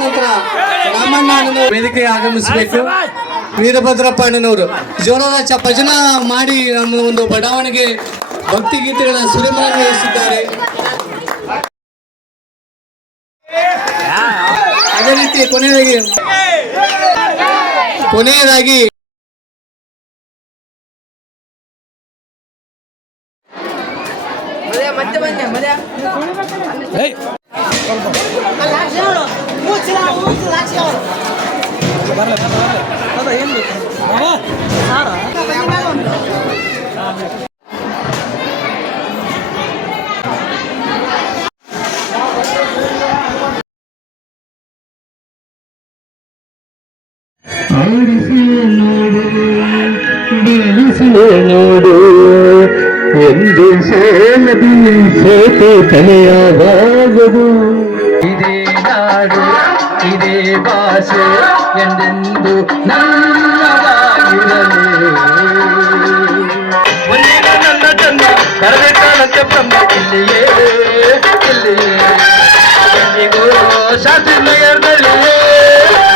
ನಂತರ ರಾಮಣ್ಣ ಅಣ್ಣನವರು ವೇದಿಕೆಗೆ ಆಗಮಿಸಬೇಕು. ವೀರಭದ್ರಪ್ಪ ಅಣ್ಣನವರು ಜೋರಾದ ಭಜನ ಮಾಡಿ ನಮ್ಮ ಒಂದು ಬಡಾವಣೆಗೆ ಭಕ್ತಿ ಗೀತೆಗಳ ಸುರಿಮಳೆ ವಹಿಸಿದ್ದಾರೆ. ಅದೇ ರೀತಿ ಕೊನೆಯದಾಗಿ ನೋಡು ಎಂದು ಸೋಲದಿ ಸೋತೆ ತಲೆಯಾಗದು. ಇದೇ ನಾಡು ಇದೇ ಭಾಷೆ ಎಂದೆಂದು ನನ್ನದಾಗಿರಲಿ. ನನ್ನ ಜನ್ಮ ಕರಬೇಕಾಲಕ್ಕೆ ಬ್ರಹ್ಮ ಇಲ್ಲಿಯೇ ಎಂದಿಗೂ ಶಾಸ್ತ್ರೀಯದಲ್ಲಿ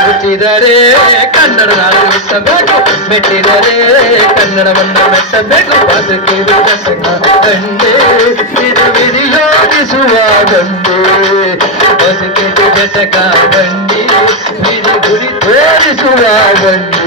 ಹುಟ್ಟಿದರೆ ಕನ್ನಡ ನಾಡು ಮೆಟ್ಟಬೇಕು, ಮೆಟ್ಟಿದರೆ ಕನ್ನಡವನ್ನು ಮೆಟ್ಟಬೇಕು. ಬದುಕಿದು ಕಸಕ ಗಂಡೆ ಇದು ವಿಧಿಯೋಗಿಸುವ ಗಂಡೆ, ಬದುಕಿದು ಜಟಕ ಬಂಡಿ ವಿಧಿ ಗುರಿ ತೋರಿಸುವ ಬಂಡಿ.